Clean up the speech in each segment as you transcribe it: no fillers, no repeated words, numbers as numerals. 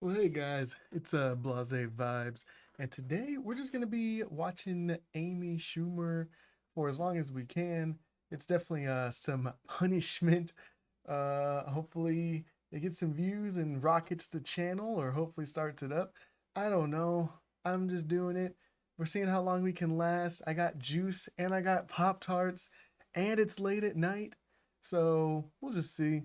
Well, hey guys, it's Blahzaye Vibes, and today we're just gonna be watching Amy Schumer for as long as we can. It's definitely some punishment. Hopefully it gets some views and rockets the channel, or hopefully starts it up. I don't know. I'm just doing it. We're seeing how long we can last. I got juice and I got Pop Tarts, and it's late at night, so we'll just see.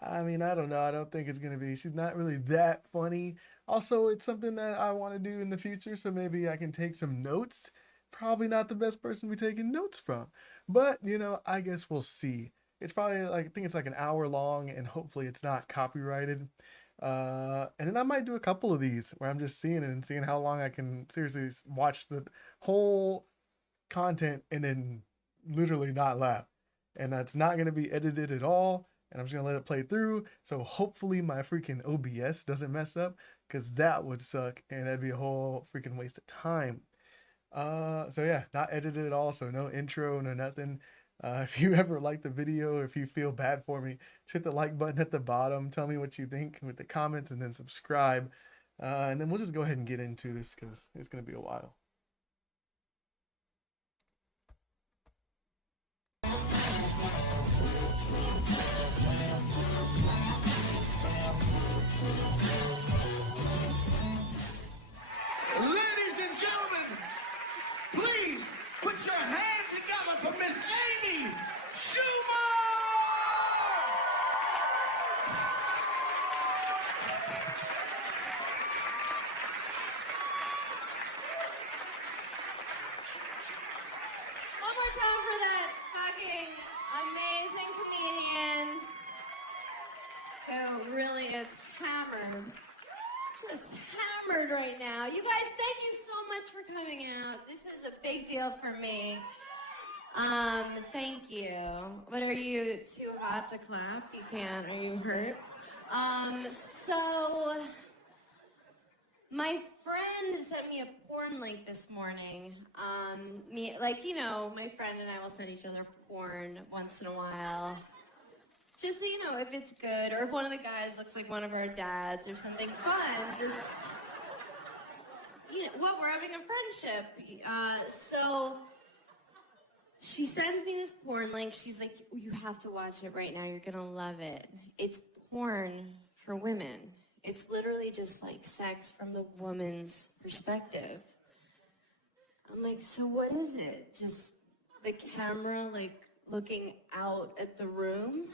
I mean, I don't know. I don't think it's gonna be. She's not really that funny. Also, it's something that I want to do in the future, so maybe I can take some notes. Probably not the best person to be taking notes from, but I guess we'll see. It's probably like I think it's like an hour long, and hopefully it's not copyrighted. And then I might do a couple of these where I'm just seeing it and seeing how long I can seriously watch the whole content and then literally not laugh. And that's not going to be edited at all. And I'm just going to let it play through. So hopefully my freaking OBS doesn't mess up because that would suck and that'd be a whole freaking waste of time. So yeah, not edited at all. So no intro, no nothing. If you ever like the video, if you feel bad for me, just hit the like button at the bottom. Tell me what you think with the comments and then subscribe. And then we'll just go ahead and get into this because it's going to be a while. Ladies and gentlemen, please put your hands together for Miss Amy Schumer! One more time for that fucking amazing comedian who really is hammered. Just hammered right now. You guys, thank you so much for coming out. This is a big deal for me. Thank you. But are you too hot to clap? You can't. Are you hurt? So my friend sent me a porn link this morning. My friend and I will send each other porn once in a while. Just so you know, if it's good, or if one of the guys looks like one of our dads or something fun, just, we're having a friendship. So she sends me this porn link. She's like, you have to watch it right now. You're gonna love it. It's porn for women. It's literally just like sex from the woman's perspective. I'm like, so what is it? Just the camera, like, looking out at the room?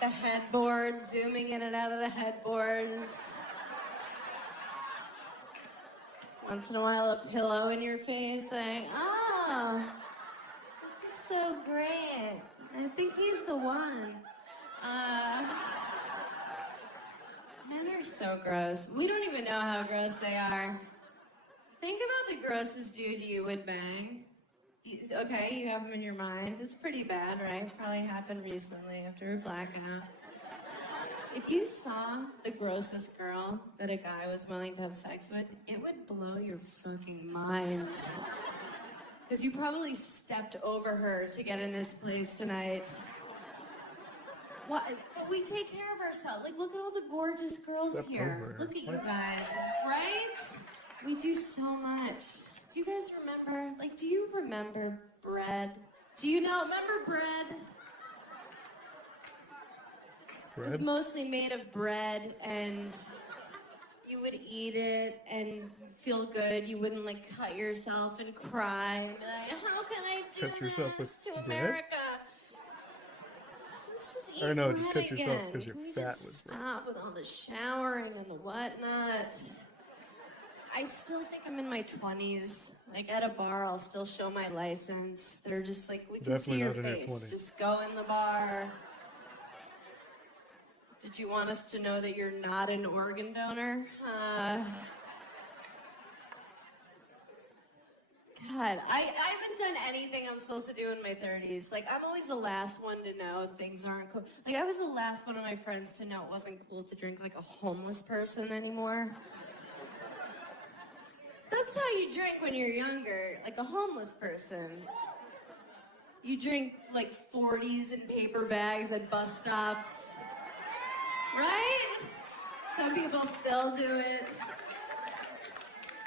The headboard, zooming in and out of the headboards. Once in a while, a pillow in your face, like, oh, this is so great. I think he's the one. Men are so gross. We don't even know how gross they are. Think about the grossest dude you would bang. Okay, you have him in your mind. It's pretty bad, right? Probably happened recently after a blackout. If you saw the grossest girl that a guy was willing to have sex with, it would blow your fucking mind. Because you probably stepped over her to get in this place tonight. What? But we take care of ourselves. Like, look at all the gorgeous girls Step here. over. Look at you What? guys, right? We do so much. Do you guys remember? Like, do you remember bread? Remember bread? It was Bread? mostly made of bread, and you would eat it and feel good. You wouldn't like cut yourself and cry and be like, "How can I do Cut yourself this with to bread? America?" Let's just eat Or no, just bread cut yourself again. because you're Can we fat just with bread. stop with all the showering and the whatnot? I still think I'm in my 20s. Like at a bar, I'll still show my license. They're just like, we can Definitely see your not in your face. 20s. Just go in the bar. Did you want us to know that you're not an organ donor? God, I haven't done anything I'm supposed to do in my 30s. Like, I'm always the last one to know things aren't cool. Like, I was the last one of my friends to know it wasn't cool to drink like a homeless person anymore. That's is how you drink when you're younger, like a homeless person. You drink like 40s in paper bags at bus stops. Right? Some people still do it.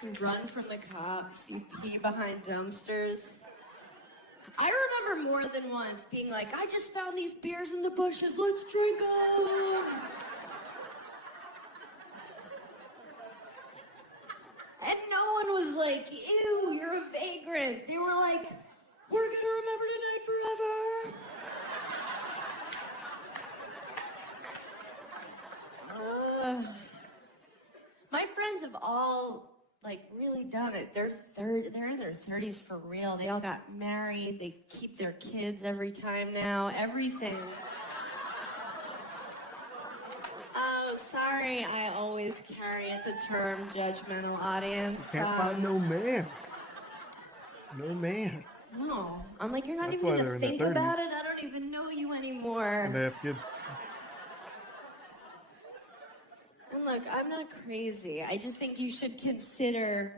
You run from the cops, you pee behind dumpsters. I remember more than once being like, I just found these beers in the bushes, let's drink them. And no one was like, ew, you're a vagrant. They were like, we're gonna remember tonight forever. My friends have all like really done it. They're in their 30s for real. They all got married. They keep their kids every time now. Everything. Oh, sorry. I always carry it to term judgmental audience. Can't find no man. No man. No. I'm like, you're not That's even why gonna they're in their think 30s. about it. I don't even know you anymore. And they have kids. And look, I'm not crazy. I just think you should consider,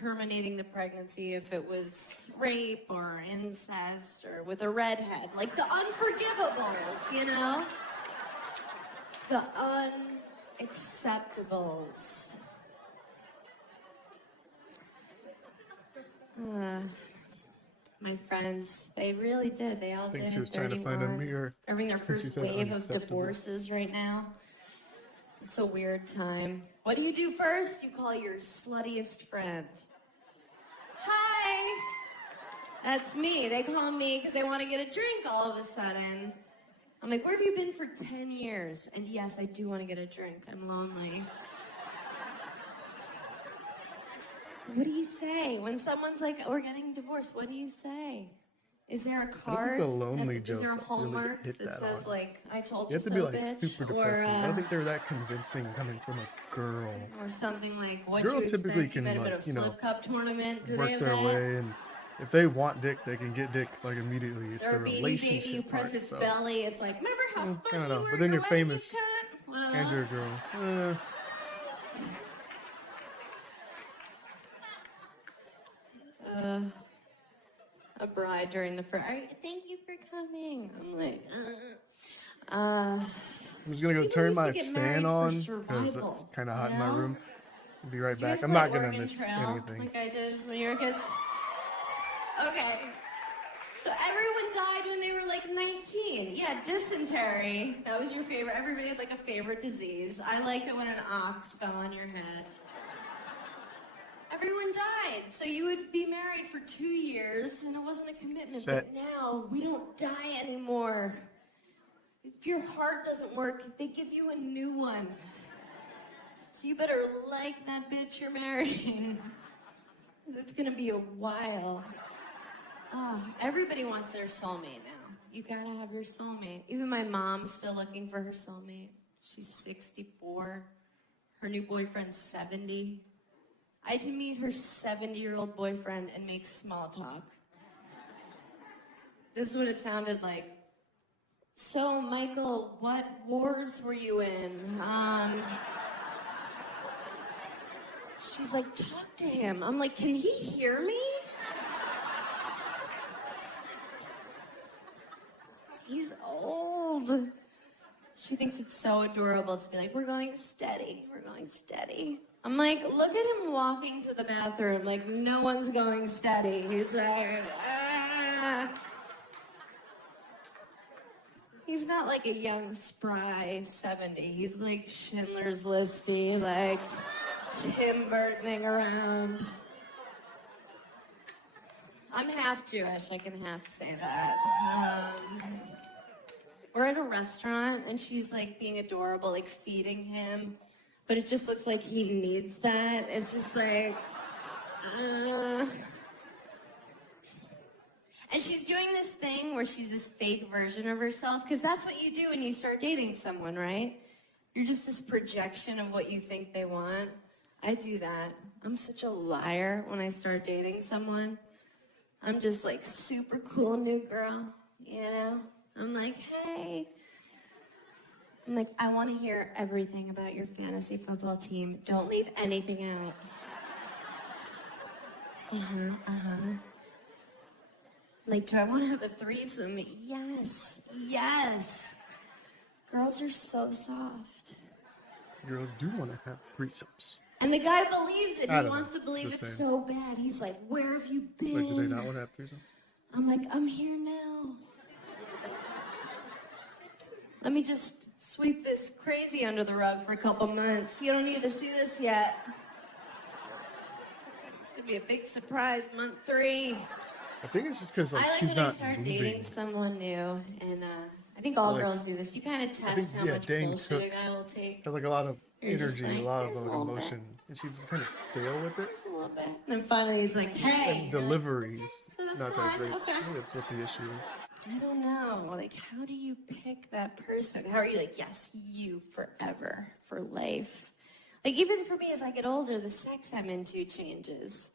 terminating the pregnancy if it was rape or incest or with a redhead. Like the unforgivables, The unacceptables. My friends, they really did. They all I think did. she was trying to find a mirror. They're having their when she first said wave of unacceptable. divorces right now. It's a weird time. What do you do first? You call your sluttiest friend. Hi! That's me. They call me because they want to get a drink all of a sudden. I'm like, where have you been for 10 years? And yes, I do want to get a drink. I'm lonely. What do you say? When someone's like, we're getting divorced, what do you say? Is there a card? the lonely Is there a jokes really hallmark hit that that says, on. like, I told You you have to so, be like bitch? super Or, depressing. I don't think they're that convincing coming from a girl. or something like, what Girls you typically expect? You can, met at a like, flip cup tournament? Do they Work have their that? way, and if they want dick, they can get dick like immediately. It's Or a a beanie relationship baby, you press part, its so. belly. It's like, remember how I smart don't you know, were but in then your you're wedding, famous you cunt? One of and you're a those. girl. A bride during the first. Thank you for coming. I'm like, I'm just gonna go People turn used to my get married fan for on because survival, it's kind of hot you in my know? room. I'll be right Did you guys back. I'm play not gonna Oregon miss Trail anything. like I did when you were kids? Okay. So everyone died when they were like 19. Yeah, dysentery. That was your favorite. Everybody had like a favorite disease. I liked it when an ox fell on your head. Everyone died. So you would be married for 2 years and it wasn't a commitment. Set. But now we don't die anymore. If your heart doesn't work, they give you a new one. So you better like that bitch you're marrying. It's gonna be a while. Oh, everybody wants their soulmate now. You gotta have your soulmate. Even my mom's still looking for her soulmate. She's 64. Her new boyfriend's 70. I had to meet her 70-year-old boyfriend and make small talk. This is what it sounded like. So, Michael, what wars were you in? She's like, talk to him. I'm like, can he hear me? He's old. She thinks it's so adorable to be like, we're going steady. We're going steady. I'm like, look at him walking to the bathroom. Like, no one's going steady. He's like, ah. He's not like a young, spry 70. He's like Schindler's Listy, like Tim Burtoning around. I'm half Jewish, I can half say that. We're at a restaurant and she's like being adorable, like feeding him, but it just looks like he needs that. It's just like, And she's doing this thing where she's this fake version of herself, because that's what you do when you start dating someone, right? You're just this projection of what you think they want. I do that. I'm such a liar when I start dating someone. I'm just like super cool new girl, you know? I'm like, hey. I'm like, I want to hear everything about your fantasy football team. Don't leave anything out. Like, do I want to have a threesome? Yes, yes. Girls are so soft. Girls do want to have threesomes. And the guy believes it. I He don't wants know. to believe Just it saying. so bad. He's like, where have you been? Like, do they not want to have threesomes? I'm like, I'm here now. Let me just sweep this crazy under the rug for a couple months. You don't need to see this yet. It's gonna be a big surprise, month 3. I think it's just because like I like she's when I not start moving. dating someone new, and I think all Like, girls do this. You kind of think, test how yeah, much Dane bullshit took- a guy will take. Has like a lot of You're just energy, like, a lot of "Here's a like little bit." emotion, and she's just kind of stale with it. Just a little bit. And then finally he's like, hey. And deliveries, So that's not fine, that great. okay. I think that's what the issue is. I don't know. Like, how do you pick that person? How are you like, yes, you forever, for life? Like, even for me, as I get older, the sex I'm into changes.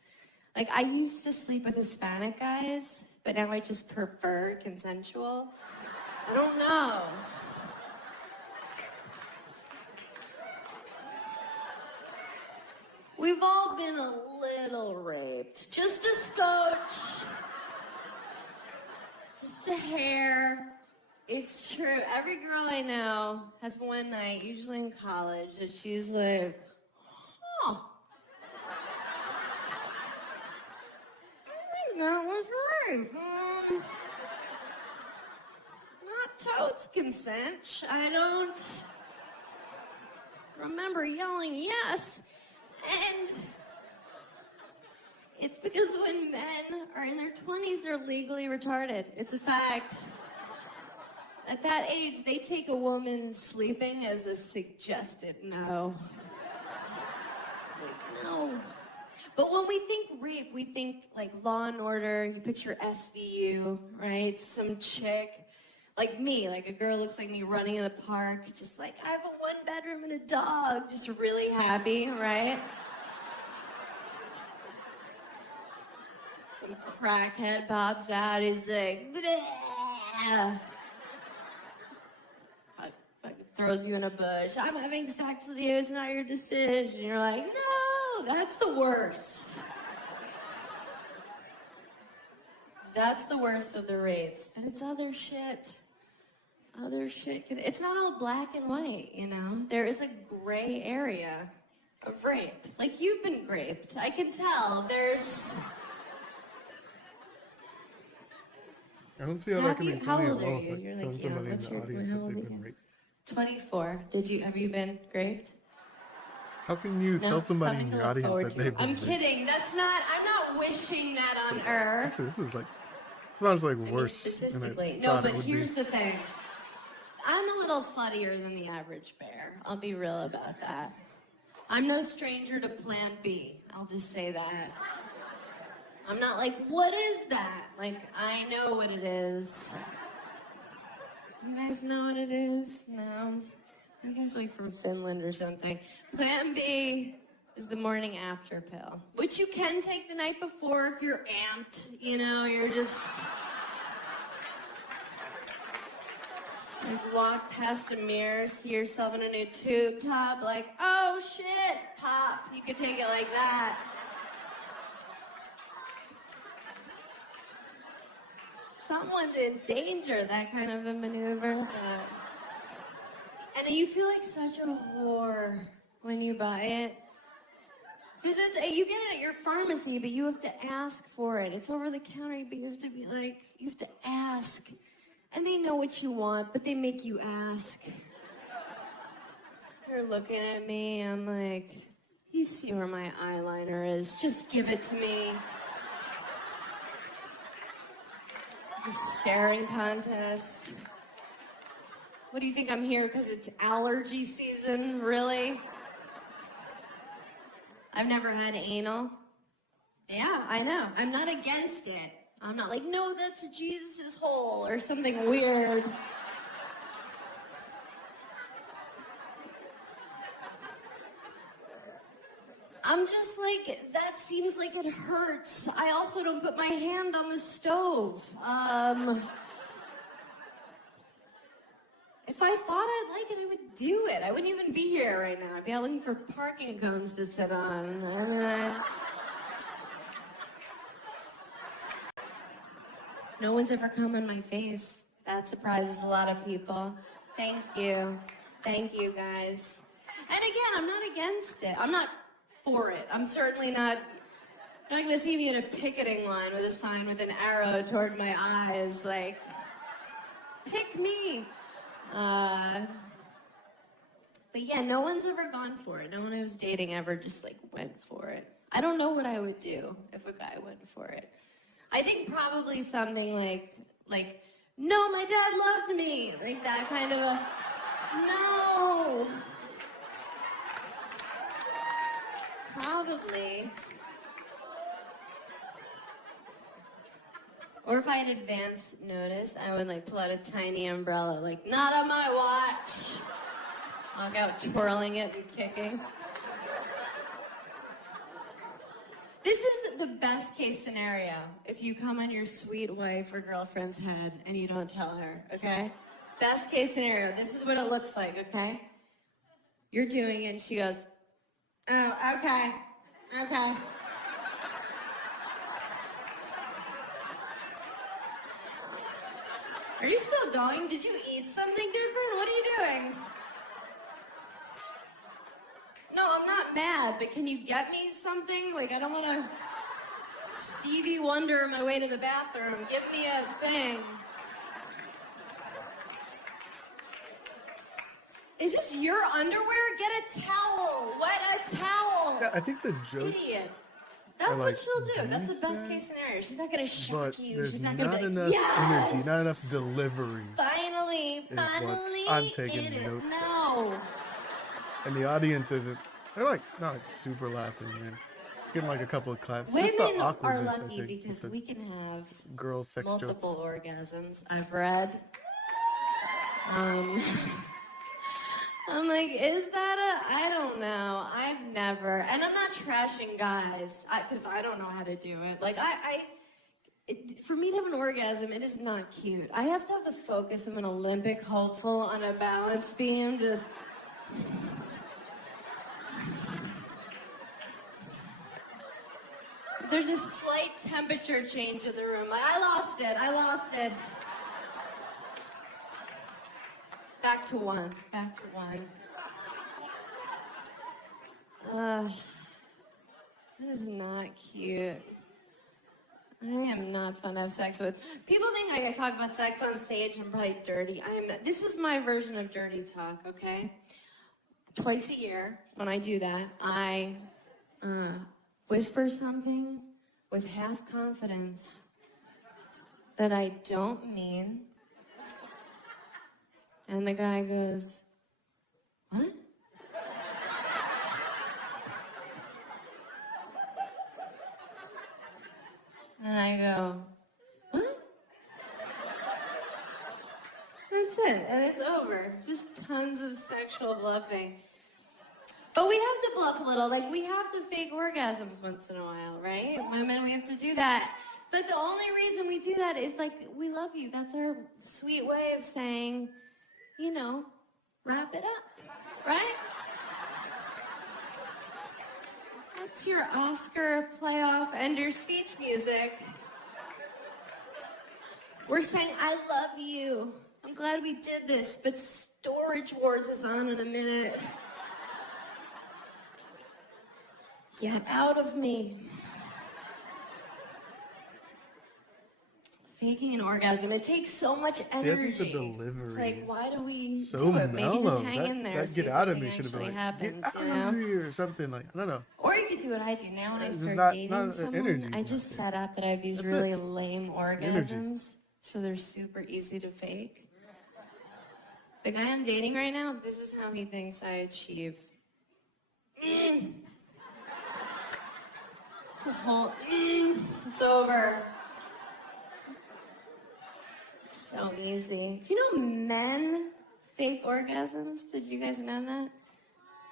Like, I used to sleep with Hispanic guys, but now I just prefer consensual. I don't know. We've all been a little raped. Just a scotch. Just a hair. It's true. Every girl I know has one night, usually in college, that she's like, huh. I think that was rape. Not totes consent. I don't remember yelling yes. And it's because when men are in their 20s, they're legally retarded. It's a fact. At that age, they take a woman sleeping as a suggested no. It's like, no. But when we think rape, we think like Law and Order. You picture SVU, right? Some chick, like me, like a girl looks like me running in the park, just like, I have a 1-bedroom and a dog, just really happy, right? Some crackhead pops out, he's like, bleh. Fucking throws you in a bush. I'm having sex with you, it's not your decision. You're like, no, that's the worst. That's the worst of the rapes. And it's other shit. Other shit. It's not all black and white, you know? There is a gray area of rape. Like, you've been raped. I can tell. There's... I don't see how that can be How funny old at are all. you? Like, You're telling like, yeah, somebody in what's the your- audience how that old they've are been you? raped. 24. Have you been raped? How can you No, tell somebody something in to the look audience forward that to. they've been I'm raped? kidding. I'm not wishing that on Earth. Actually, this sounds like I mean, worse than I statistically. No, thought but it would here's be. the thing. I'm a little sluttier than the average bear. I'll be real about that. I'm no stranger to Plan B. I'll just say that. I'm not like, what is that? Like, I know what it is. You guys know what it is? No? You guys like from Finland or something. Plan B is the morning after pill, which you can take the night before if you're amped, you know, you're just like walk past a mirror, see yourself in a new tube top, like, oh shit, pop. You could take it like that. Someone's in danger, that kind of a maneuver. And you feel like such a whore when you buy it. Because you get it at your pharmacy, but you have to ask for it. It's over the counter, but you have to be like, you have to ask. And they know what you want, but they make you ask. They're looking at me, I'm like, you see where my eyeliner is, just give it to me. The staring contest. What do you think I'm here because it's allergy season? Really? I've never had anal. Yeah, I know. I'm not against it. I'm not like, no, that's Jesus' hole or something weird. I'm just like, that seems like it hurts. I also don't put my hand on the stove. If I thought I'd like it, I would do it. I wouldn't even be here right now. I'd be out looking for parking cones to sit on. No one's ever come on my face. That surprises a lot of people. Thank you. Thank you, guys. And again, I'm not against it. I'm not for it. I'm certainly not. You're not going to see me in a picketing line with a sign with an arrow toward my eyes, like, pick me. But yeah, no one's ever gone for it. No one I was dating ever just like went for it. I don't know what I would do if a guy went for it. I think probably something like, no, my dad loved me. Like that kind of a, no. Probably. Or if I had advance notice, I would like pull out a tiny umbrella, like, not on my watch. Walk out twirling it and kicking. This is the best case scenario if you come on your sweet wife or girlfriend's head and you don't tell her, okay? Best case scenario, this is what it looks like, okay? You're doing it and she goes, oh, okay. Are you still going? Did you eat something different? What are you doing? No, I'm not mad, but can you get me something? Like, I don't want to Stevie Wonder my way to the bathroom. Give me a thing. Is this your underwear? Get a towel. Wet a towel. Yeah, I think the jokes. Idiot. That's like what she'll do. That's the best decent, case scenario. She's not going to but shock you. there's She's not not going to be enough like, yes! energy, not enough delivery. Finally, I'm taking in it. notes of. No. And the audience isn't. They're like not super laughing, man. Just getting like a couple of claps. Just Women the are awkwardness, I lucky think, because with the we can have girls' sex multiple jokes. orgasms. I've read. I'm like, is that I don't know. I've never, and I'm not trashing guys, because I don't know how to do it. Like, for me to have an orgasm, it is not cute. I have to have the focus of an Olympic hopeful on a balance beam, just. There's a slight temperature change in the room. Like, I lost it. Back to one. That is not cute. I am not fun to have sex with. People think I talk about sex on stage. I'm probably dirty. This is my version of dirty talk, okay? Twice a year, when I do that, I whisper something with half confidence that I don't mean. And the guy goes, what? And I go, what? That's it, and it's over. Just tons of sexual bluffing. But we have to bluff a little, like we have to fake orgasms once in a while, right? Women, we have to do that. But the only reason we do that is like, we love you. That's our sweet way of saying, you know, wrap it up, right? That's your Oscar playoff ender speech music. We're saying, I love you. I'm glad we did this, but Storage Wars is on in a minute. Get out of me. Faking an orgasm, it takes so much energy. Yeah, I think the delivery it's like, why do we so do it? Maybe mellow. just hang in there. That see get if out of anything me should have been actually like, happens, get you out know? of here or something like, I don't know. Or you could do what I do now when I There's start not dating someone. energy's I just not there. set up that I have these That's really it. lame Energy. orgasms, so they're super easy to fake. The guy I'm dating right now, this is how he thinks I achieve. It's the whole, it's over. It's so easy. Do you know men fake orgasms? Did you guys know that?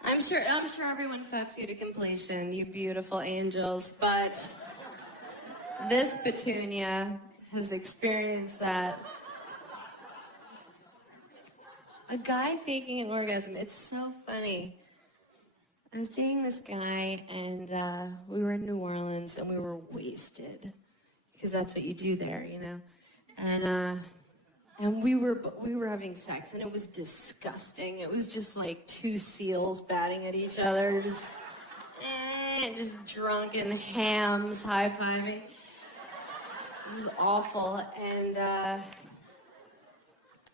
I'm sure everyone fucks you to completion, you beautiful angels, but this Petunia has experienced that. A guy faking an orgasm, it's so funny. I was dating this guy, and we were in New Orleans, and we were wasted, because that's what you do there, you know? And we were having sex, and it was disgusting. It was just like two seals batting at each other, just drunken hams high-fiving. This is awful,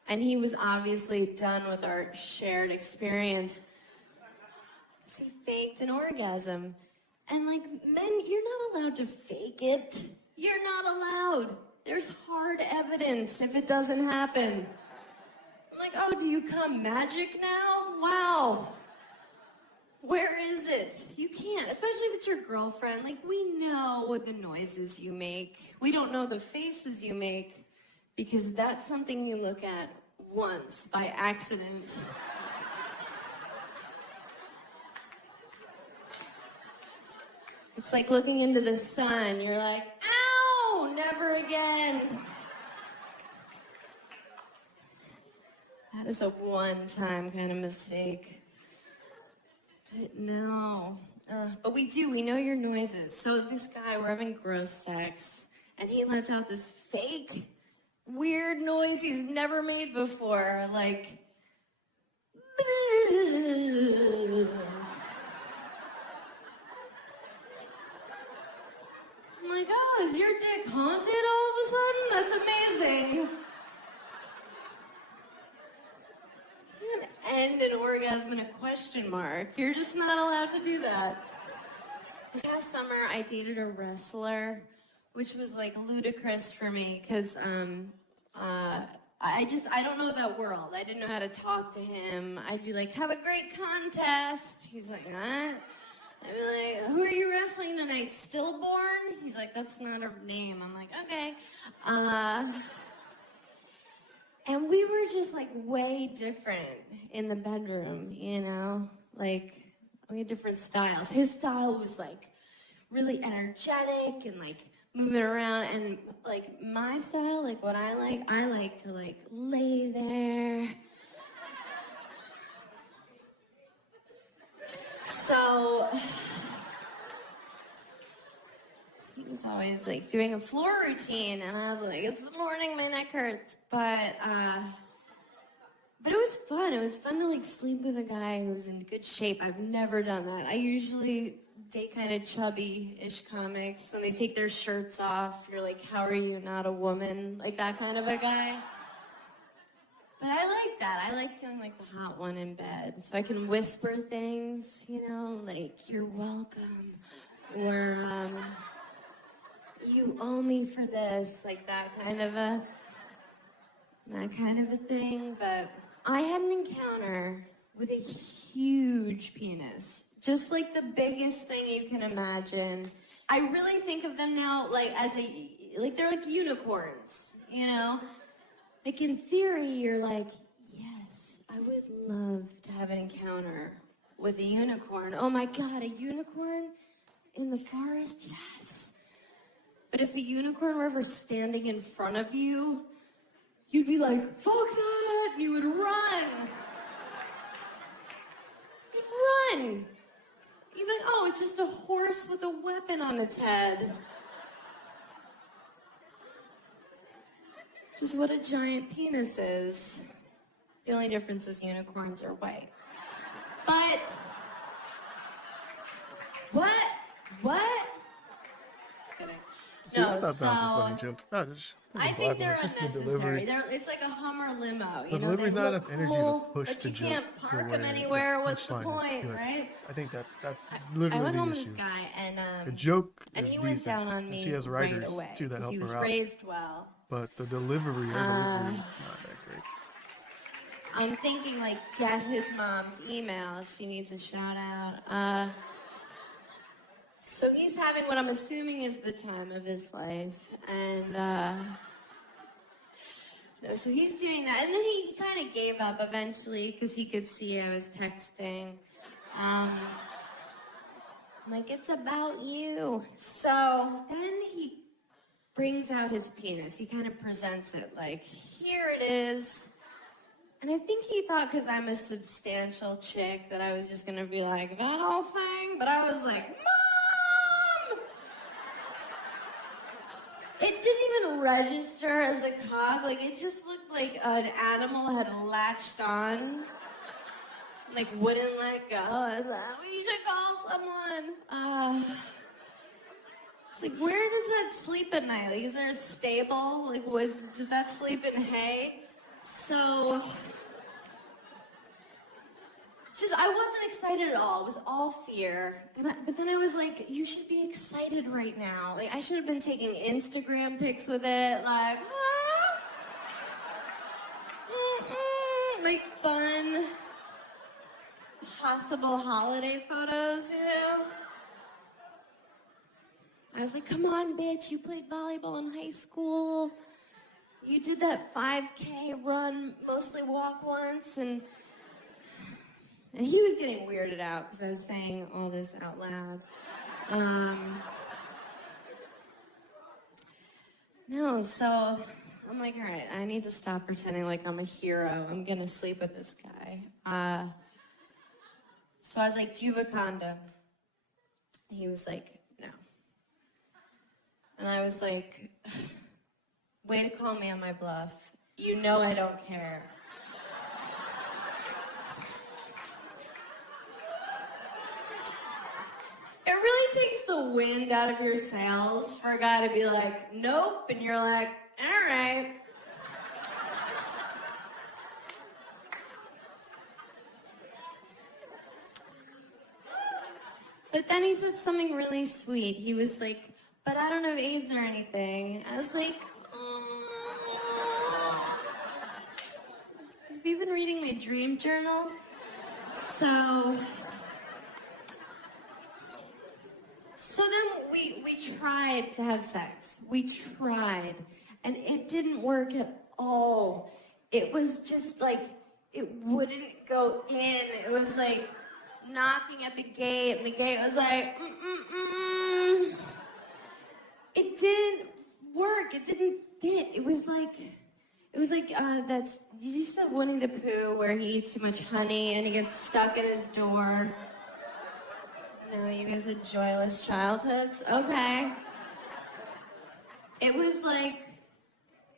and he was obviously done with our shared experience. So he faked an orgasm. And like, men, you're not allowed to fake it. You're not allowed. There's hard evidence if it doesn't happen. I'm like, oh, do you come magic now? Wow. Where is it? You can't, especially if it's your girlfriend. Like, we know what the noises you make. We don't know the faces you make because that's something you look at once by accident. It's like looking into the sun. You're like, ow, never again. That is a one-time kind of mistake. But no. But we know your noises. So this guy, we're having gross sex, and he lets out this fake, weird noise he's never made before, like, I'm like, oh, is your dick haunted all of a sudden? That's amazing. You can't end an orgasm in a question mark. You're just not allowed to do that. This past summer, I dated a wrestler, which was like ludicrous for me because I don't know that world. I didn't know how to talk to him. I'd be like, have a great contest. He's like, what? I'd be like, who are you wrestling tonight? Stillborn? He's like, that's not a name. I'm like, okay. And we were just like way different in the bedroom, you know? Like, we had different styles. His style was like really energetic and like moving around, and like my style, like what I like to like lay there. So he was always like doing a floor routine, and I was like, it's the morning, my neck hurts. But it was fun. It was fun to like sleep with a guy who's in good shape. I've never done that. I usually date kind of chubby-ish comics. When they take their shirts off, you're like, how are you not a woman? Like that kind of a guy. But I like that. I like feeling like the hot one in bed. So I can whisper things, you know, like, you're welcome. Or, you owe me for this. Like that kind of a thing. But I had an encounter with a huge penis. Just like the biggest thing you can imagine. I really think of them now like they're like unicorns, you know? Like in theory, you're like, yes, I would love to have an encounter with a unicorn. Oh my God, a unicorn in the forest? Yes. But if a unicorn were ever standing in front of you, you'd be like, fuck that, and you would run. You'd run. You'd be like, oh, it's just a horse with a weapon on its head. Just what a giant penis is. The only difference is unicorns are white. But, what? Just kidding. See, I thought that was a funny joke. No, just I think they're it's just the unnecessary. delivery. It's like a Hummer limo. The You know, delivery's they not look enough energy cool, to push but the you joke. can't to park where them anywhere. the What's the punchline is point, good. right? I think that's literally I went home the with issue. this guy, The and joke and is he went decent, down on and me she has right writers away too that because help he was her out. raised well. But the delivery is not that great. I'm thinking like, get his mom's email. She needs a shout out. So he's having what I'm assuming is the time of his life, and no, so he's doing that, and then he kind of gave up eventually because he could see I was texting. I'm like, it's about you. So then he brings out his penis. He kind of presents it like, here it is. And I think he thought because I'm a substantial chick that I was just going to be like, that whole thing? But I was like, Mom! It didn't even register as a cock. Like, it just looked like an animal had latched on. Like, wouldn't let go. I was like, we should call someone. It's like, where does that sleep at night? Like, is there a stable? Like, does that sleep in hay? So, I wasn't excited at all. It was all fear. But then I was like, you should be excited right now. Like, I should have been taking Instagram pics with it. Like, like fun, possible holiday photos, you know? I was like, come on, bitch, you played volleyball in high school. You did that 5K run, mostly walk once, and he was getting weirded out because I was saying all this out loud. No, so I'm like, all right, I need to stop pretending like I'm a hero. I'm gonna sleep with this guy. So I was like, do you have a condom? He was like, no. And I was like, way to call me on my bluff. You know I don't care. It really takes the wind out of your sails for a guy to be like, nope, and you're like, all right. But then he said something really sweet. He was like, but I don't have AIDS or anything. I was like, have you been reading my dream journal? So then we tried to have sex. We tried. And it didn't work at all. It was just like, it wouldn't go in. It was like knocking at the gate, and the gate was like, It didn't work. It didn't fit. It was like did you see Winnie the Pooh where he eats too much honey and he gets stuck in his door? No, you guys had joyless childhoods? Okay. It was like,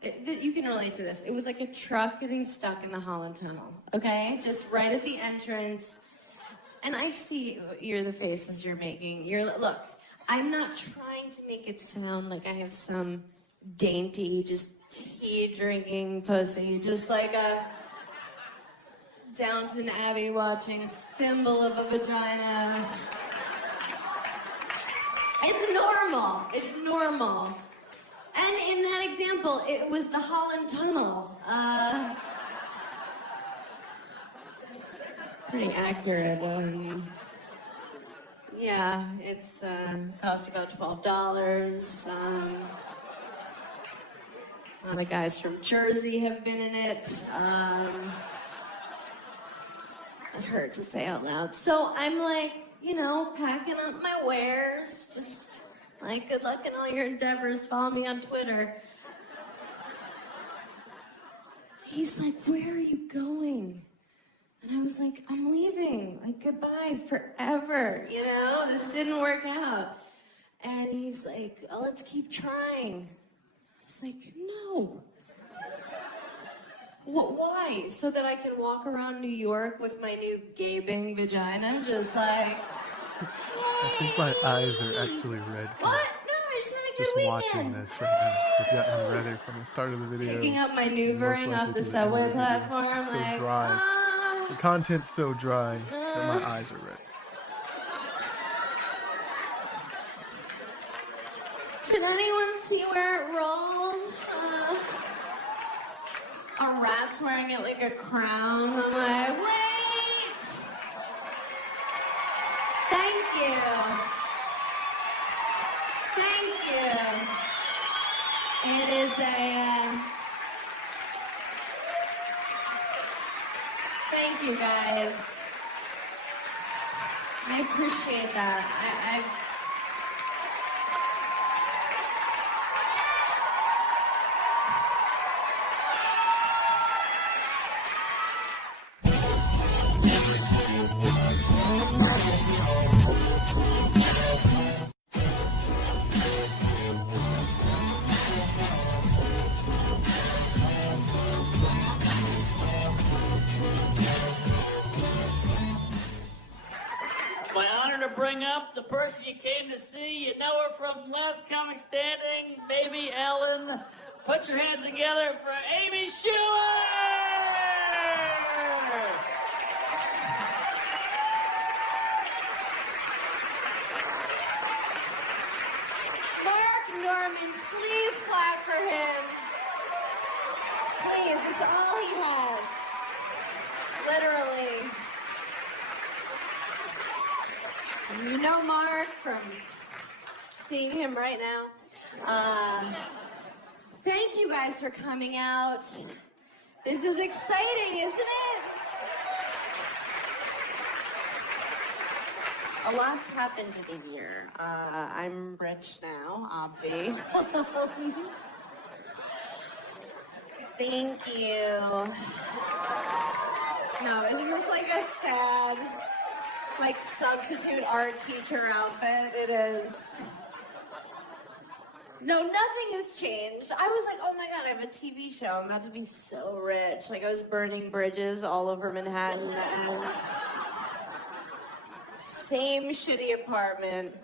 you can relate to this. It was like a truck getting stuck in the Holland Tunnel, okay? Just right at the entrance. And I see the faces you're making. Look, I'm not trying to make it sound like I have some dainty, just tea-drinking pussy, just like a Downton Abbey watching thimble of a vagina. It's normal. It's normal. And in that example, it was the Holland Tunnel. Pretty accurate. Yeah, it's cost about $12. A lot of guys from Jersey have been in it. It hurt to say out loud. So I'm like, packing up my wares. Just like, good luck in all your endeavors. Follow me on Twitter. He's like, where are you going? And I was like, I'm leaving. Like, goodbye forever. This didn't work out. And he's like, oh, let's keep trying. I was like, no. Why? So that I can walk around New York with my new gaping vagina? Just like, I think my eyes are actually red. What? No, I just had a good Just weekend. watching this right now. We've gotten ready from the start of the video. Picking up my most maneuvering off likely the to the end of subway the video. platform. It's so Like, dry. The content's so dry that my eyes are red. Did anyone see where it rolled? A rat's wearing it like a crown. I'm like, wait! Thank you. Thank you. It is thank you guys. I appreciate that. bring up the person you came to see. You know her from Last Comic Standing, Baby Ellen. Put your hands together for Amy Schumer! Mark Norman, please clap for him. Please, it's all he has. Literally. You know Mark from seeing him right now. Thank you guys for coming out. This is exciting, isn't it? A lot's happened in a year. I'm rich now, obvi. Thank you. No, isn't this like a sad, like substitute art teacher outfit? It is. No, nothing has changed. I was like, oh my God, I have a TV show. I'm about to be so rich. Like I was burning bridges all over Manhattan and same shitty apartment.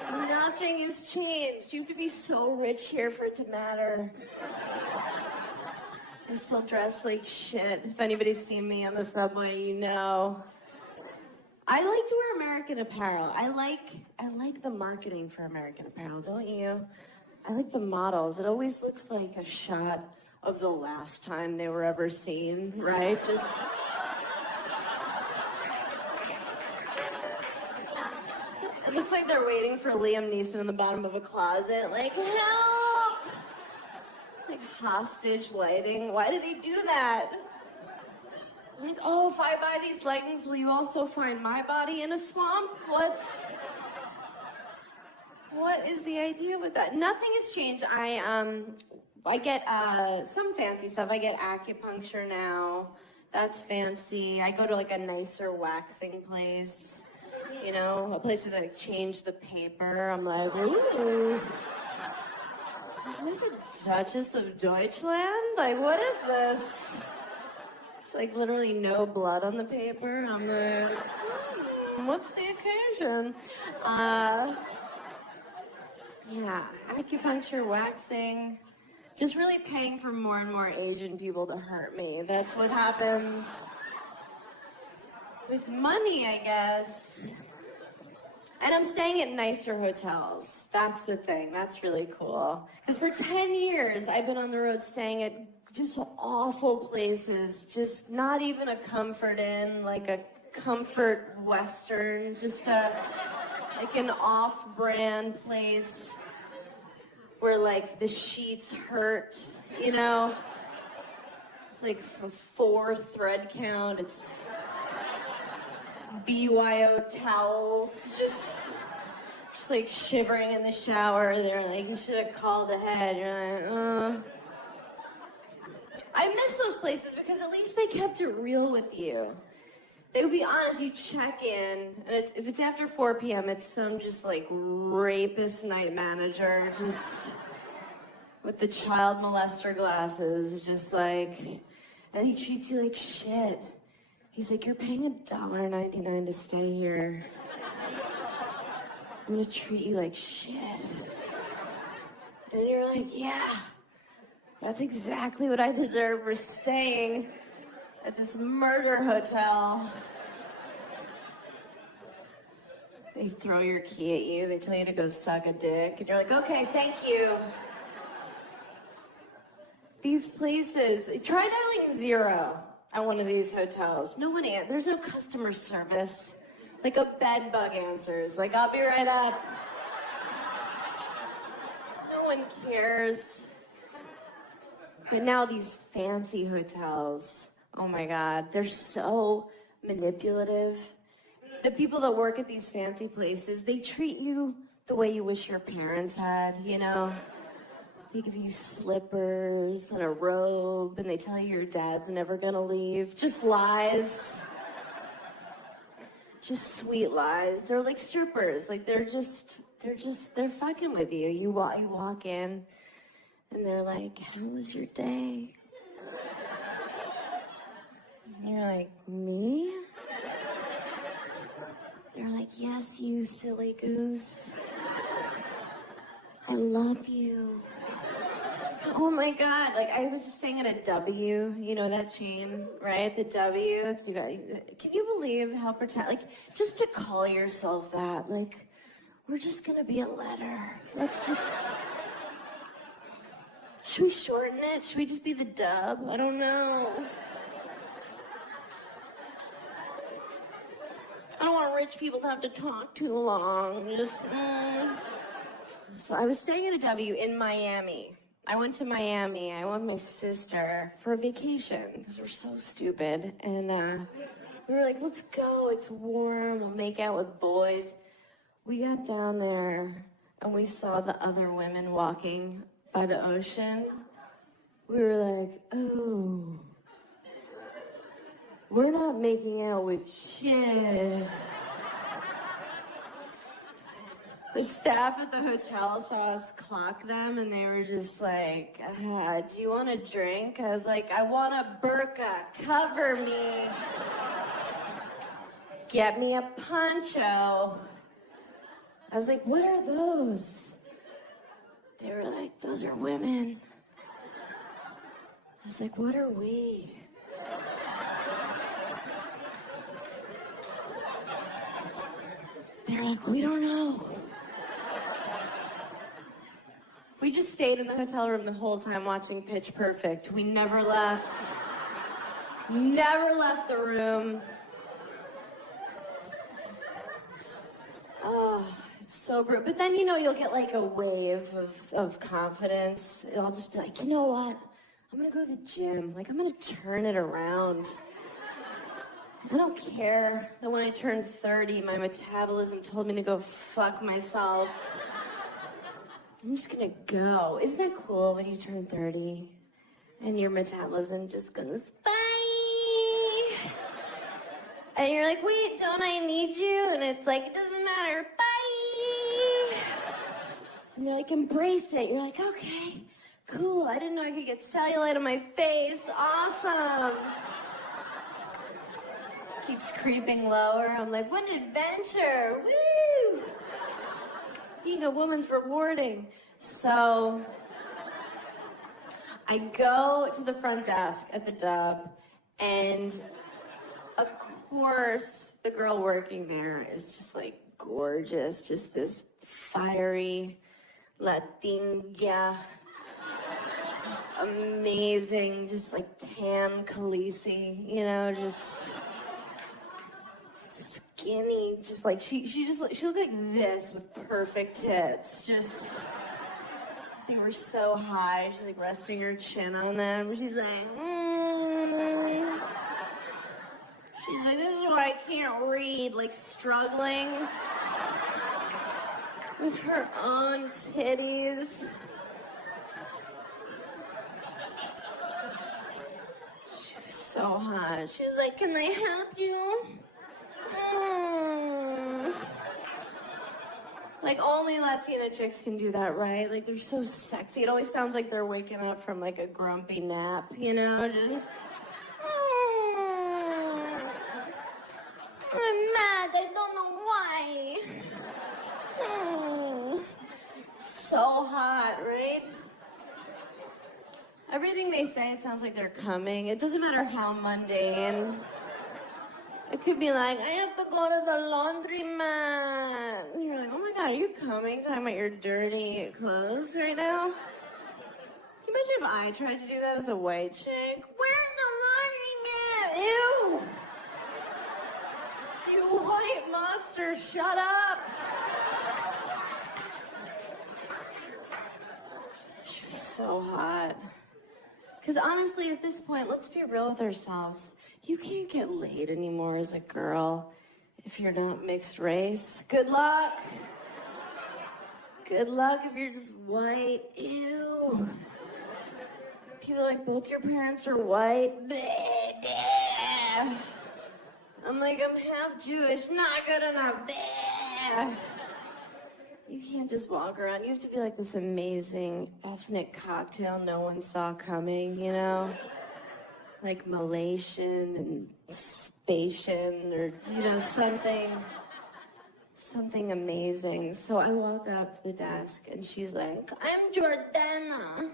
Nothing has changed. You have to be so rich here for it to matter. I still dress like shit. If anybody's seen me on the subway, you know. I like to wear American Apparel. I like the marketing for American Apparel, don't you? I like the models. It always looks like a shot of the last time they were ever seen, right? Just... It looks like they're waiting for Liam Neeson in the bottom of a closet, like, help! Like hostage lighting. Why do they do that? Like, oh, if I buy these leggings, will you also find my body in a swamp? What is the idea with that? Nothing has changed. I get some fancy stuff. I get acupuncture now. That's fancy. I go to like a nicer waxing place. You know, a place where they like change the paper. I'm like, ooh. I'm like a Duchess of Deutschland? Like, what is this? It's like literally no blood on the paper. I'm like, what's the occasion? Yeah, acupuncture, waxing, just really paying for more and more Asian people to hurt me. That's what happens with money, I guess. And I'm staying at nicer hotels. That's the thing. That's really cool. Because for 10 years, I've been on the road staying at just awful places. Just not even a Comfort Inn, like a Comfort Western, just like an off-brand place where like the sheets hurt, you know? It's like a 4 thread count. It's BYO towels, just like shivering in the shower. They're like, you should have called ahead. You're like, I miss those places because at least they kept it real with you. They would be honest, you check in, and if it's after 4 p.m., it's some just like rapist night manager, just with the child molester glasses, just like, and he treats you like shit. He's like, you're paying $1.99 to stay here. I'm gonna treat you like shit. And you're like, yeah, that's exactly what I deserve for staying at this murder hotel. They throw your key at you, they tell you to go suck a dick, and you're like, okay, thank you. These places, try dialing 0 at one of these hotels. No one answers. There's no customer service. Like a bed bug answers. Like, I'll be right up. No one cares. But now these fancy hotels, oh my God, they're so manipulative. The people that work at these fancy places, they treat you the way you wish your parents had, you know? They give you slippers and a robe, and they tell you your dad's never gonna leave. Just lies. Just sweet lies. They're like strippers. Like they're fucking with you. You walk in, and they're like, how was your day? And you're like, me? They're like, yes, you silly goose. I love you. Oh my God, like I was just staying at a W, you know that chain, right? The W, it's, you know, can you believe how like, just to call yourself that, like, we're just gonna be a letter. Let's just, should we shorten it? Should we just be the dub? I don't know. I don't want rich people to have to talk too long. Just, So I was staying at a W in Miami. I went to Miami. I went with my sister for a vacation because we're so stupid. And we were like, let's go. It's warm. We'll make out with boys. We got down there and we saw the other women walking by the ocean. We were like, oh, we're not making out with shit. The staff at the hotel saw us clock them, and they were just like, do you want a drink? I was like, I want a burqa. Cover me. Get me a poncho. I was like, what are those? They were like, those are women. I was like, what are we? They're like, we don't know. We just stayed in the hotel room the whole time watching Pitch Perfect. We never left. Never left the room. Oh, it's so brutal. But then, you know, you'll get like a wave of confidence. I'll just be like, you know what? I'm gonna go to the gym. Like, I'm gonna turn it around. I don't care that when I turned 30, my metabolism told me to go fuck myself. I'm just gonna go. Isn't that cool when you turn 30 and your metabolism just goes, bye? And you're like, wait, don't I need you? And it's like, it doesn't matter, bye. And they're like, embrace it. You're like, okay, cool. I didn't know I could get cellulite on my face. Awesome. Keeps creeping lower. I'm like, what an adventure. Woo! Being a woman's rewarding. So I go to the front desk at the Dub, and of course the girl working there is just like gorgeous, just this fiery Latina, just amazing, just like tan Khaleesi, you know, just skinny, just like she looked like this with perfect tits. Just, I think we're so high. She's like resting her chin on them. She's like, She's like, this is why I can't read. Like struggling with her own titties. She was so hot. She was like, can I help you? Like, only Latina chicks can do that, right? Like, they're so sexy. It always sounds like they're waking up from, like, a grumpy nap, you know? Just, I'm mad. I don't know why. So hot, right? Everything they say, it sounds like they're coming. It doesn't matter how mundane. It could be like, I have to go to the laundromat. And you're like, oh my God, are you coming? Talking about your dirty clothes right now? Can you imagine if I tried to do that as a white chick? Where's the laundromat? Ew! You white monster, shut up! She was so hot. Because honestly, at this point, let's be real with ourselves. You can't get laid anymore as a girl if you're not mixed race. Good luck. Good luck if you're just white. Ew. People are like, both your parents are white. I'm like, I'm half Jewish. Not good enough. You can't just walk around. You have to be like this amazing ethnic cocktail no one saw coming, you know? Like Malaysian and Spatian or, you know, something something amazing. So I walk up to the desk and she's like, I'm Jordana. I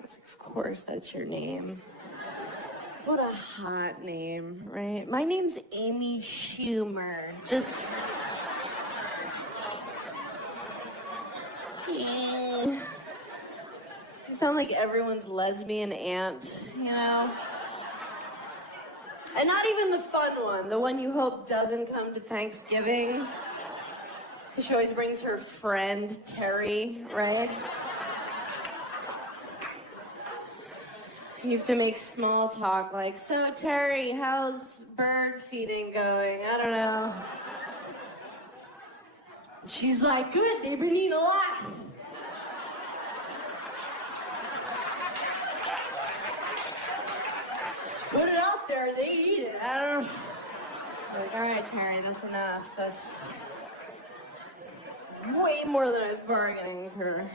was like, of course that's your name. What a hot name, right? My name's Amy Schumer. Just... I sound like everyone's lesbian aunt, you know? And not even the fun one, the one you hope doesn't come to Thanksgiving. Because she always brings her friend, Terry, right? You have to make small talk like, so Terry, how's bird feeding going? I don't know. She's like, good, they've been eating a lot. Just put it out there, they eat it. I don't know. Like, all right, Terry, that's enough. That's way more than I was bargaining for.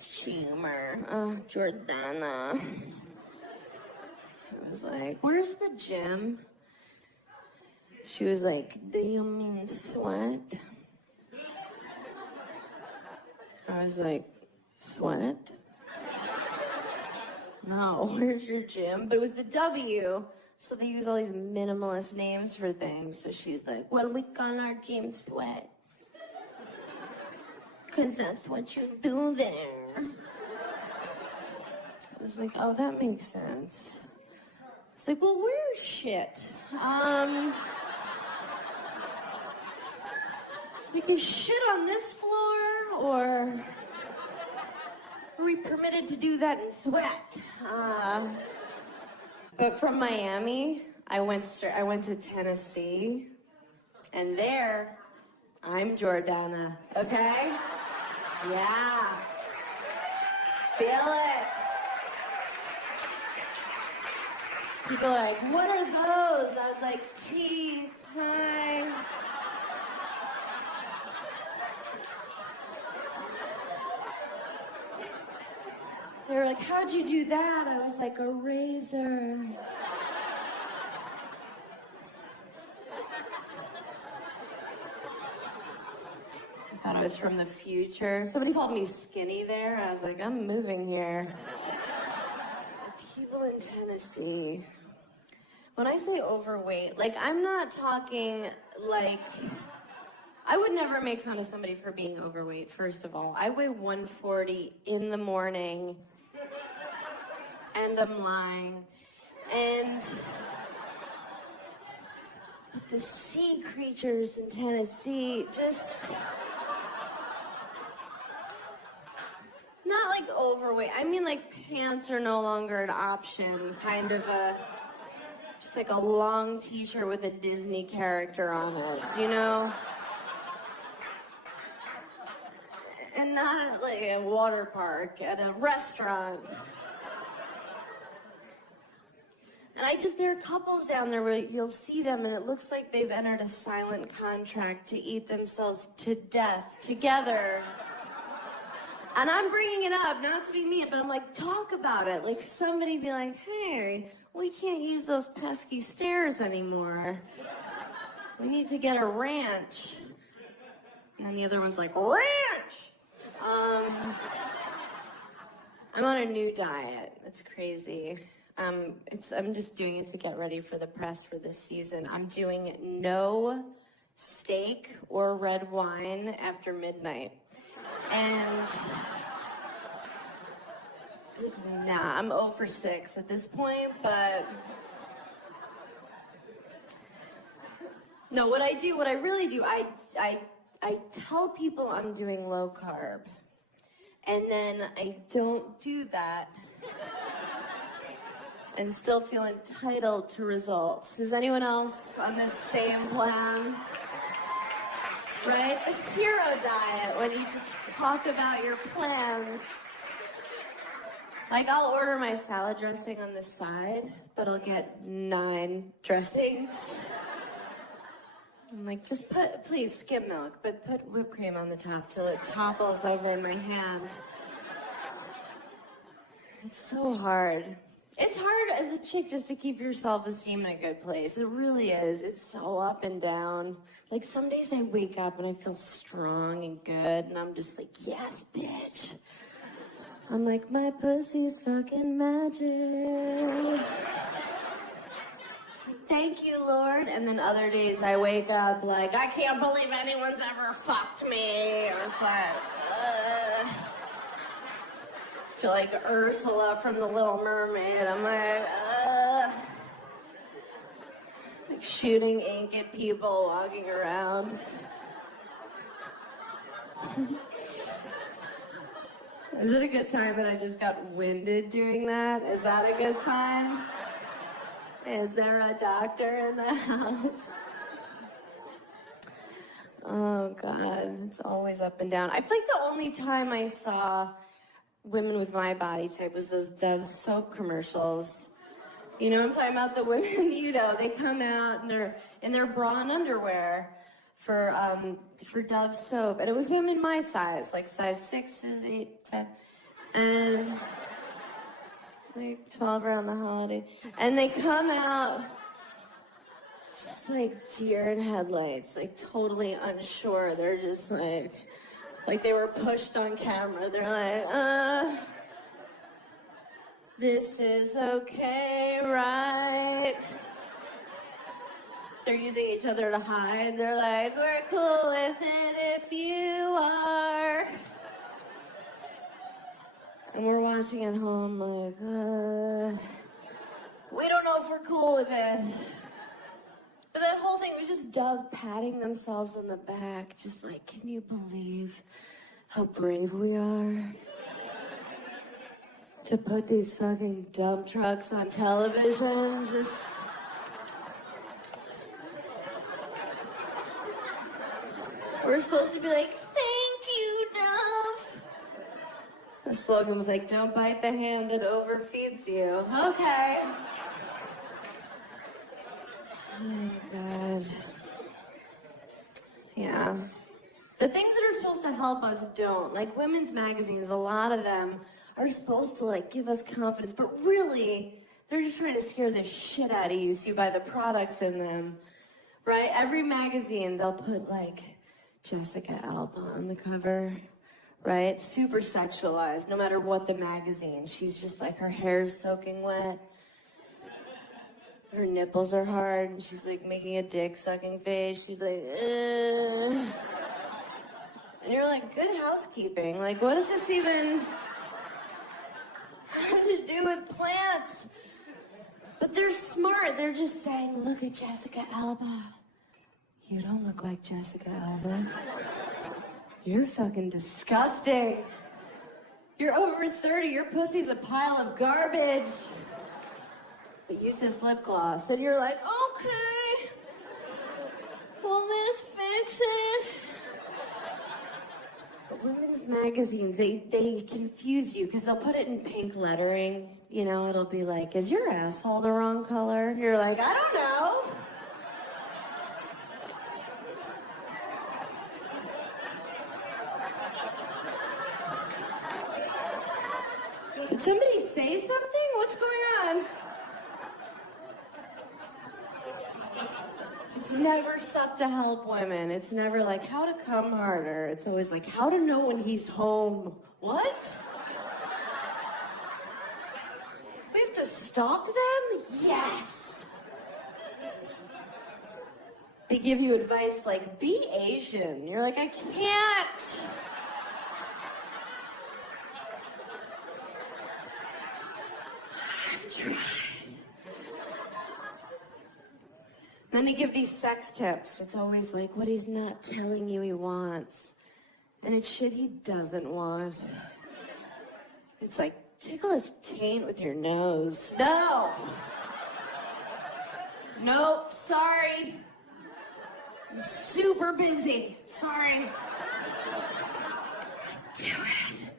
Schumer. Oh, Jordana. I was like, where's the gym? She was like, do you mean sweat? I was like, sweat? No, where's your gym? But it was the W, so they use all these minimalist names for things. So she's like, well, we call our gym sweat. Because that's what you do there. I was like, oh, that makes sense. It's like, well, where's shit? It's like, is shit on this floor, or are we permitted to do that in sweat? But from Miami, I went to Tennessee, and there, I'm Jordana, okay? Yeah. Feel it. People are like, what are those? I was like, teeth, hi. They were like, how'd you do that? I was like, a razor. I thought I was from the future. Somebody called me skinny there. I was like, I'm moving here. People in Tennessee. When I say overweight, like, I'm not talking like... I would never make fun of somebody for being overweight, first of all. I weigh 140 in the morning, and I'm lying. And the sea creatures in Tennessee just... Not like overweight. I mean, like, pants are no longer an option. Kind of just like a long t-shirt with a Disney character on it, you know? And not at, like, a water park, at a restaurant. And there are couples down there where you'll see them and it looks like they've entered a silent contract to eat themselves to death together. And I'm bringing it up, not to be mean, but I'm like, talk about it. Like, somebody be like, hey, we can't use those pesky stairs anymore. We need to get a ranch. And the other one's like, ranch! I'm on a new diet. It's crazy. I'm just doing it to get ready for the press for this season. I'm doing no steak or red wine after midnight. And just, I'm 0 for 6 at this point, but no, what I really do, I tell people I'm doing low carb, and then I don't do that and still feel entitled to results. Is anyone else on this same plan? Right? A hero diet, when you just talk about your plans. Like, I'll order my salad dressing on the side, but I'll get 9 dressings. I'm like, just please skim milk, but put whipped cream on the top till it topples over in my hand. It's so hard. It's hard as a chick just to keep your self-esteem in a good place. It really is. It's so up and down. Like some days I wake up and I feel strong and good and I'm just like, yes, bitch. I'm like, my pussy's fucking magic. Thank you, Lord. And then other days I wake up like, I can't believe anyone's ever fucked me. Or feel like Ursula from The Little Mermaid. I'm like shooting ink at people walking around. Is it a good sign that I just got winded doing that? Is that a good sign? Is there a doctor in the house? Oh, God. It's always up and down. I feel like the only time I saw women with my body type was those Dove soap commercials. You know what I'm talking about? The women, you know, they come out in their bra and underwear for Dove soap. And it was women my size, like size 6, 8, 10. And like 12 around the holiday. And they come out just like deer in headlights, like totally unsure. They're just like they were pushed on camera. They're like, this is okay, right? They're using each other to hide. They're like, we're cool with it if you are. And we're watching at home like, we don't know if we're cool with it. But that whole thing was just Dove patting themselves on the back, just like, can you believe how brave we are? To put these fucking dump trucks on television, just... We're supposed to be like, thank you, Dove. The slogan was like, don't bite the hand that overfeeds you. Okay. Oh, God. Yeah. The things that are supposed to help us don't. Like women's magazines, a lot of them are supposed to like give us confidence, but really, they're just trying to scare the shit out of you so you buy the products in them. Right? Every magazine, they'll put like Jessica Alba on the cover. Right? Super sexualized, no matter what the magazine. She's just like, her hair's soaking wet. Her nipples are hard, and she's like making a dick-sucking face. She's like, ugh. And you're like, good housekeeping. Like, what does this even have to do with plants? But they're smart. They're just saying, look at Jessica Alba. You don't look like Jessica Alba. You're fucking disgusting. You're over 30. Your pussy's a pile of garbage. But use this lip gloss. And you're like, okay. Will this fix it? But women's magazines, they confuse you because they'll put it in pink lettering. You know, it'll be like, is your asshole the wrong color? You're like, I don't know. Did somebody say something? What's going on? It's never stuff to help women. It's never like how to come harder. It's always like how to know when he's home. What? We have to stalk them? Yes. They give you advice like, be Asian. You're like, I can't. I've tried. Then they give these sex tips. It's always like what he's not telling you he wants. And it's shit he doesn't want. It's like, tickle his taint with your nose. No! Nope, sorry. I'm super busy. Sorry. Do it.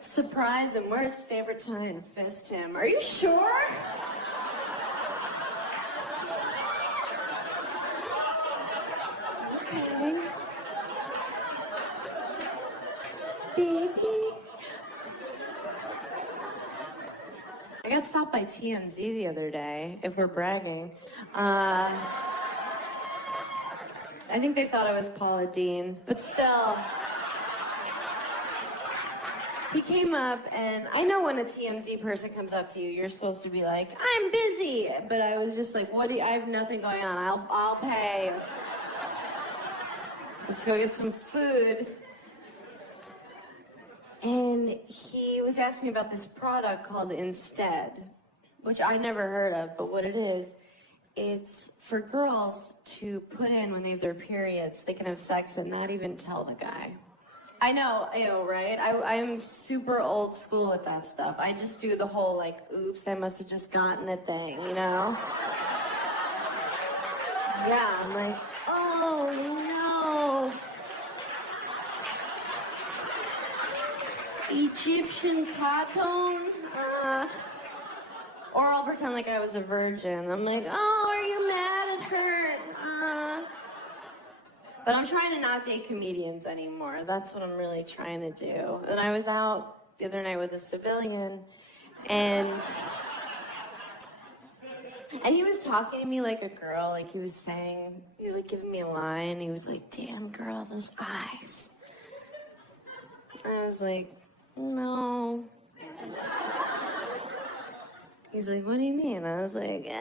Surprise him. Where's his favorite time? Fist him. Are you sure? Okay. Baby. I got stopped by TMZ the other day, if we're bragging. I think they thought I was Paula Deen, but still. He came up, and I know when a TMZ person comes up to you, you're supposed to be like, I'm busy. But I was just like, I have nothing going on. I'll pay. Let's go get some food. And he was asking me about this product called Instead, which I never heard of, but what it is, it's for girls to put in when they have their periods. They can have sex and not even tell the guy. I know, right? I'm super old school with that stuff. I just do the whole, like, oops, I must have just gotten a thing, you know? Yeah, I'm like, oh, no. Egyptian cotton? Or I'll pretend like I was a virgin. I'm like, oh, are you mad at her? But I'm trying to not date comedians anymore. That's what I'm really trying to do. And I was out the other night with a civilian, and he was talking to me like a girl. Like he was like giving me a line. He was like, damn girl, those eyes. I was like, no. He's like, what do you mean? I was like,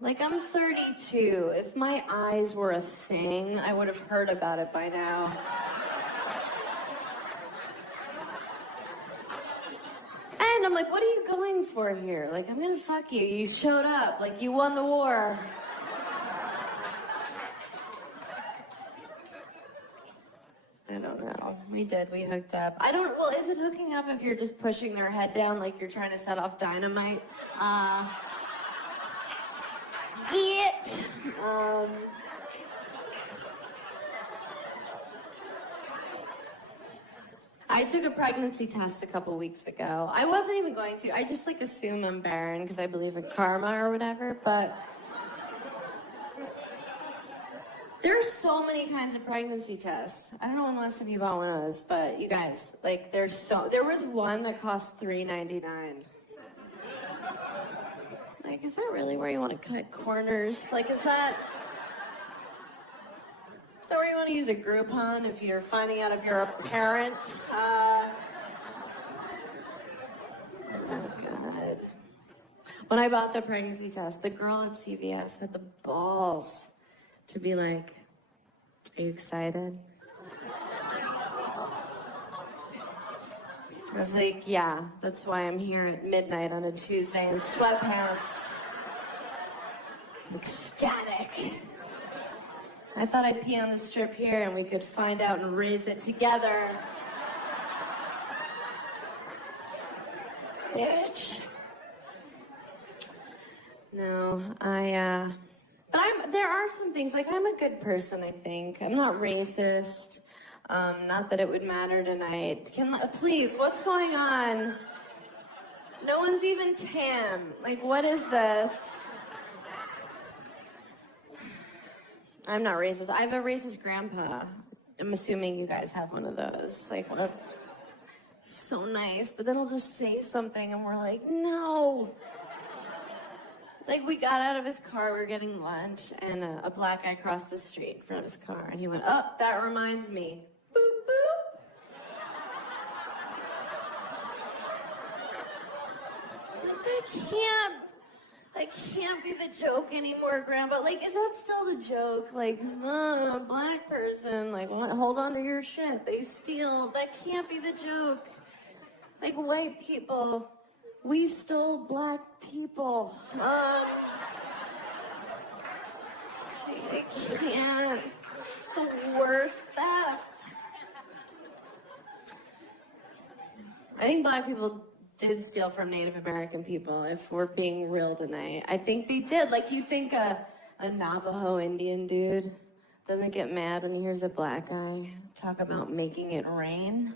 like I'm 32. If my eyes were a thing, I would have heard about it by now. And I'm like, what are you going for here? Like, I'm gonna fuck you. You showed up. Like, you won the war. I don't know. We did. We hooked up. Well, is it hooking up if you're just pushing their head down like you're trying to set off dynamite? Get! I took a pregnancy test a couple weeks ago. I wasn't even going to. I just like assume I'm barren because I believe in karma or whatever, but there's so many kinds of pregnancy tests. I don't know when the last time you bought one of those, but you guys, like, there was one that cost $3.99. Like, is that really where you want to cut corners? Like, is that where you want to use a Groupon if you're finding out if you're a parent? Oh, God. When I bought the pregnancy test, the girl at CVS had the balls to be like, are you excited? I was like, yeah, that's why I'm here at midnight on a Tuesday in sweatpants. I'm ecstatic. I thought I'd pee on the strip here and we could find out and raise it together. Bitch. No, but there are some things, like I'm a good person, I think. I'm not racist. Not that it would matter tonight. Please, what's going on? No one's even tan. Like, what is this? I'm not racist. I have a racist grandpa. I'm assuming you guys have one of those. Like, what? So nice. But then he'll just say something and we're like, no. Like, we got out of his car, we were getting lunch, and a black guy crossed the street in front of his car, and he went, oh, that reminds me. Boop, boop. That can't be the joke anymore, Grandpa. Like, is that still the joke? Like, black person, like, hold on to your shit. They steal. That can't be the joke. Like, white people, we stole black people. I can't. It's the worst theft. I think black people did steal from Native American people, if we're being real tonight. I think they did. Like, you think a Navajo Indian dude doesn't get mad when he hears a black guy talk about making it rain?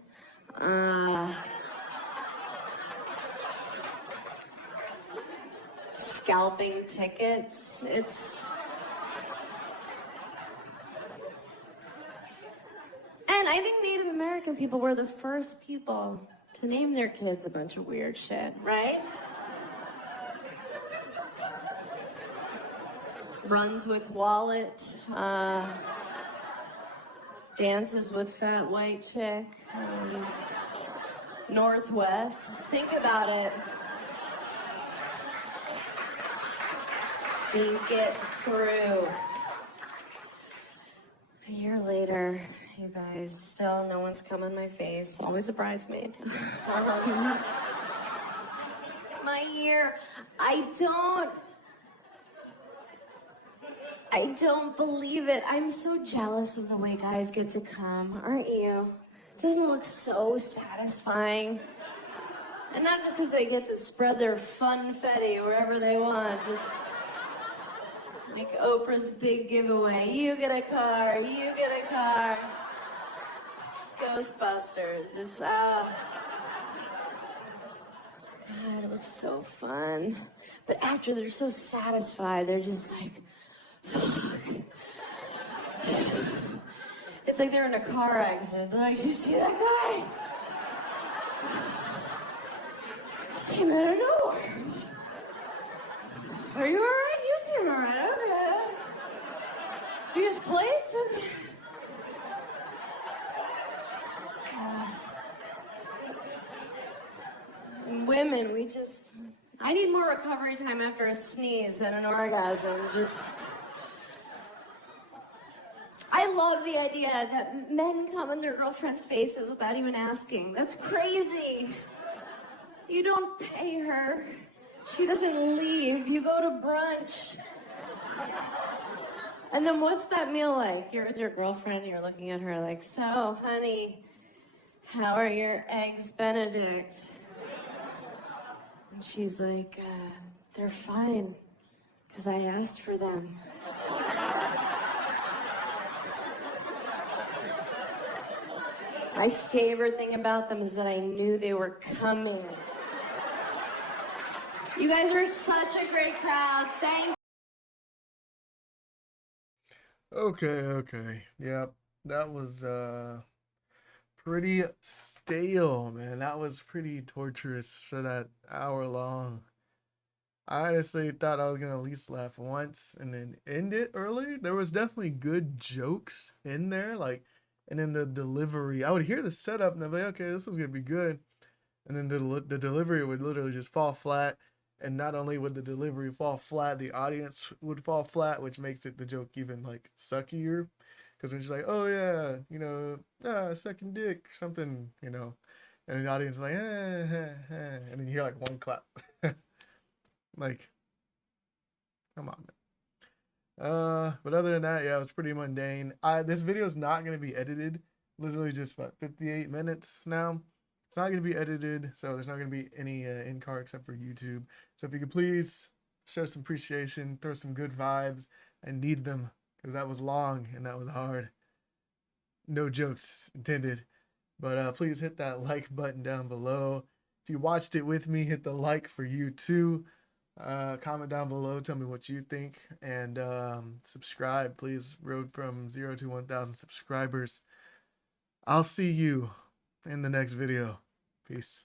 Scalping tickets. And I think Native American people were the first people to name their kids a bunch of weird shit, right? runs with wallet, dances with fat white chick, Northwest. Think about it. Think it through. A year later, you guys, still no one's come in my face. Always a bridesmaid. My year, I don't believe it. I'm so jealous of the way guys get to come, aren't you? Doesn't it look so satisfying? And not just because they get to spread their funfetti wherever they want, just like Oprah's big giveaway. You get a car, you get a car. It's Ghostbusters. It's, God, it looks so fun. But after they're so satisfied, they're just like, fuck. It's like they're in a car accident. They're like, did you see that guy? Came out of nowhere. Are you alright? You seem alright. Okay. Do you use plates? Okay. Women, I need more recovery time after a sneeze than an orgasm. I love the idea that men come in their girlfriends' faces without even asking. That's crazy. You don't pay her. She doesn't leave. You go to brunch. And then what's that meal like? You're with your girlfriend, you're looking at her like, so, honey, how are your eggs Benedict? And she's like, they're fine, because I asked for them. My favorite thing about them is that I knew they were coming. You guys are such a great crowd. Thank Okay. Yep. That was pretty stale, man. That was pretty torturous for that hour long. I honestly thought I was gonna at least laugh once and then end it early. There was definitely good jokes in there, like, and then the delivery. I would hear the setup and I'd be like, okay, this is gonna be good, and then the delivery would literally just fall flat. And not only would the delivery fall flat, the audience would fall flat, which makes it the joke even like suckier. Because when she's like, oh yeah, second dick, something, and the audience is like, and then you hear like one clap. Like, come on, man. But other than that, yeah, it was pretty mundane. This video is not gonna be edited. Literally just 58 minutes now. It's not gonna be edited, so there's not gonna be any in car except for YouTube. So if you could please show some appreciation, throw some good vibes. I need them because that was long and that was hard. No jokes intended. But please hit that like button down below. If you watched it with me, hit the like for you too. Comment down below, tell me what you think, and subscribe, please. Road from 0 to 1,000 subscribers. I'll see you in the next video. Peace.